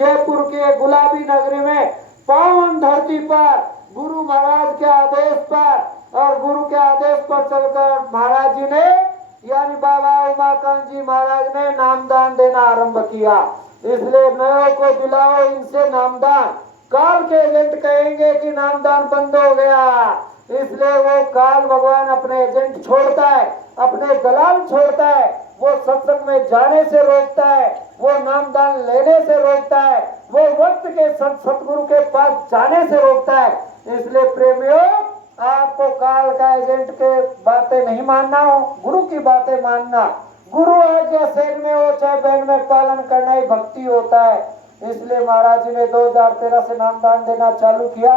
जयपुर के गुलाबी नगरी में पावन धरती पर गुरु महाराज के आदेश पर और गुरु के आदेश पर चलकर महाराज जी ने यानी बाबा उमाकांत जी महाराज ने नामदान देना आरंभ किया। इसलिए नयों को दिलाओ इनसे नामदान। काल के एजेंट कहेंगे कि नामदान बंद हो गया, इसलिए वो काल भगवान अपने एजेंट छोड़ता है, अपने दलाल छोड़ता है, वो सत्संग में जाने से रोकता है, वो नामदान लेने से रोकता है, वो वक्त के सतगुरु के पास जाने से रोकता है। इसलिए प्रेमियों, आपको काल का एजेंट के बातें नहीं मानना हो, गुरु की बातें मानना। गुरु आज्ञा सेन में हो चाहे बहन में, पालन करना ही भक्ति होता है। इसलिए महाराज जी ने 2013 से नामदान देना चालू किया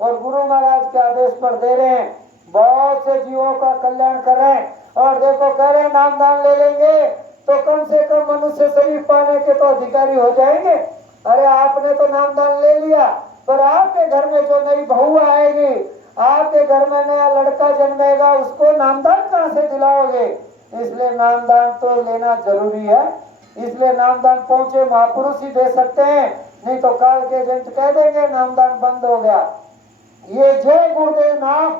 और गुरु महाराज के आदेश पर दे रहे हैं। बहुत से जीवों का कल्याण कर रहे हैं। और देखो कह रहे हैं नामदान ले लेंगे तो कम से कम मनुष्य शरीर पाने के तो अधिकारी हो जाएंगे। अरे आपने तो नामदान ले लिया, पर आपके घर में जो नई बहू आएगी, आपके घर में नया लड़का जन्मेगा, उसको नामदान कहाँ से दिलाओगे? इसलिए नामदान तो लेना जरूरी है। इसलिए नामदान पहुंचे महापुरुष ही दे सकते हैं, नहीं तो काल के एजेंट कह देंगे नामदान बंद हो गया। ये जय गुरुदेव नाम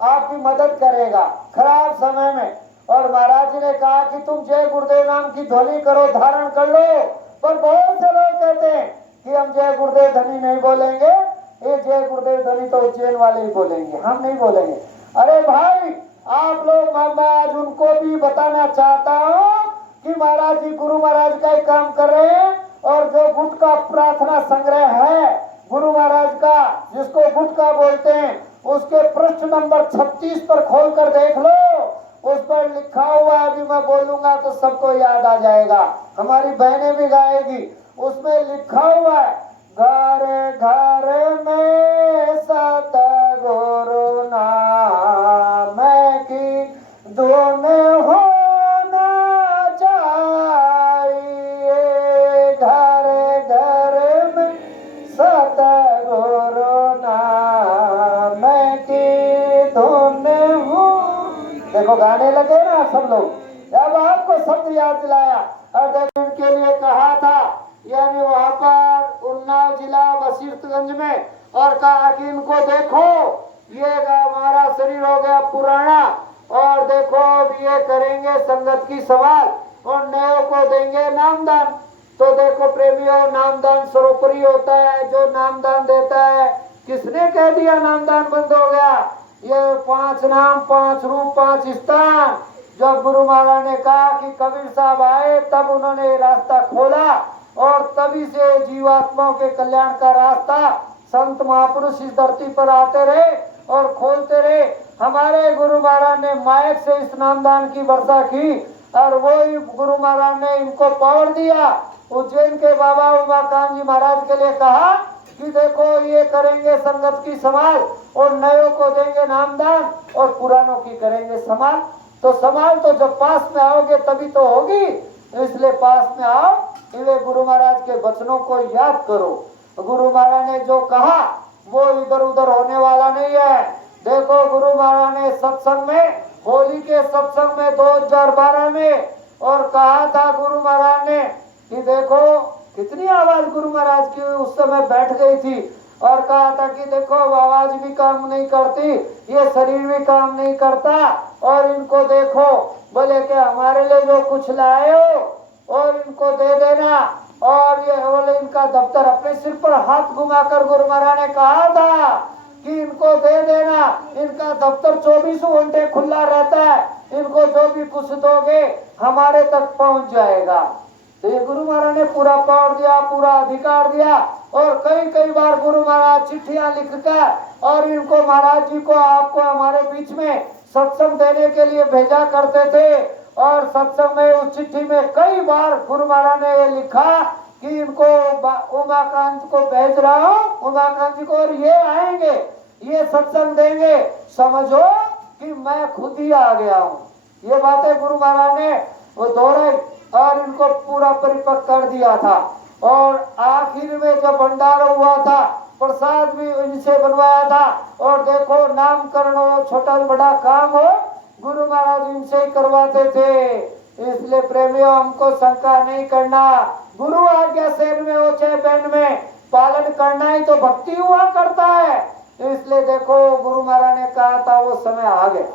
आपकी मदद करेगा खराब समय में। और महाराज जी ने कहा कि तुम जय गुरुदेव नाम की ध्वनि करो, धारण कर लो। पर बहुत से लोग कहते हैं कि हम जय गुरुदेव ध्वनि नहीं बोलेंगे, ये जय गुरुदेव ध्वनि तो उज्जैन वाले ही बोलेंगे, हम नहीं बोलेंगे। अरे भाई आप लोग, मैं आज उनको भी बताना चाहता हूँ कि महाराज जी गुरु महाराज का ही काम कर रहे हैं। और जो गुट का प्रार्थना संग्रह है गुरु महाराज का, जिसको गुट का बोलते हैं, उसके पृष्ठ नंबर 36 पर खोल कर देख लो। उस पर लिखा हुआ, अभी मैं बोलूंगा तो सबको याद आ जाएगा, हमारी बहनें भी गाएगी। उसमें लिखा हुआ है, घर घर में सतगुरु नाम की धुन होना चाहिए, घर घर में सतगुरु नाम की धुन हो। देखो गाने लगे ना सब लोग। अब आपको शब्द याद दिलाया और देखो के लिए कहा था, यानी वहां पर उन्नाव जिला बशीरतगंज में, और कहा कि इनको देखो ये हमारा शरीर हो गया पुराना, और देखो अब ये करेंगे संगत की सवाल और नयों को देंगे नामदान। तो देखो प्रेमियों, नामदान सर्वोपरि होता है। जो नामदान देता है, किसने कह दिया नामदान बंद हो गया? ये 5 नाम 5 रूप 5 स्थान, जब गुरु महाराज ने कहा कि कबीर साहब आए तब उन्होंने रास्ता खोला, और तभी से जीवात्माओं के कल्याण का रास्ता संत महापुरुष इस धरती पर आते रहे और खोलते रहे। हमारे गुरु महाराज ने माइक से इस नामदान की वर्षा की और वही गुरु महाराज ने इनको पावर दिया। उज्जैन के बाबा उमाकांत जी महाराज के लिए कहा कि देखो ये करेंगे संगत की संभाल और नयों को देंगे नामदान और पुरानों की करेंगे संभाल। तो संभाल तो जब पास में आओगे तभी तो होगी। इसलिए पास में आओ, इन्हें गुरु महाराज के वचनों को याद करो। गुरु महाराज ने जो कहा वो इधर उधर होने वाला नहीं है। देखो गुरु महाराज ने सत्संग में, होली के सत्संग में 2012 में, और कहा था गुरु महाराज ने कि देखो कितनी आवाज गुरु महाराज की उस समय बैठ गई थी, और कहा था कि देखो आवाज भी काम नहीं करती, ये शरीर भी काम नहीं करता, और इनको देखो, बोले कि हमारे लिए जो कुछ लाए हो और इनको दे देना। और ये बोले इनका दफ्तर, अपने सिर पर हाथ घुमाकर गुरु महाराज ने कहा था कि इनको दे देना, इनका दफ्तर 24 घंटे खुला रहता है, इनको जो भी कुछ दोगे हमारे तक पहुंच जाएगा। तो ये गुरु महाराज ने पूरा पावर दिया, पूरा अधिकार दिया। और कई बार गुरु महाराज चिट्ठियां लिखकर और इनको महाराज जी को, आपको हमारे बीच में सत्संग देने के लिए भेजा करते थे। और सत्संग में उस चिट्ठी में कई बार गुरु महाराज ने ये लिखा कि इनको उमाकांत को भेज रहा हूँ, उमाकांत जी को, और ये आएंगे, ये सत्संग देंगे, समझो कि मैं खुद ही आ गया हूँ। ये बातें गुरु महाराज ने वो दोहराई और इनको पूरा परिपक्व कर दिया था। और आखिर में जब भंडारा हुआ था, प्रसाद भी इनसे बनवाया था। और देखो नामकरण हो, छोटा बड़ा काम हो, गुरु महाराज इनसे ही करवाते थे। इसलिए प्रेमियों हमको शंका नहीं करना, गुरु आज्ञा सेन में हो चाहे बहन में, पालन करना ही तो भक्ति हुआ करता है। इसलिए देखो गुरु महाराज ने कहा था वो समय आ गया।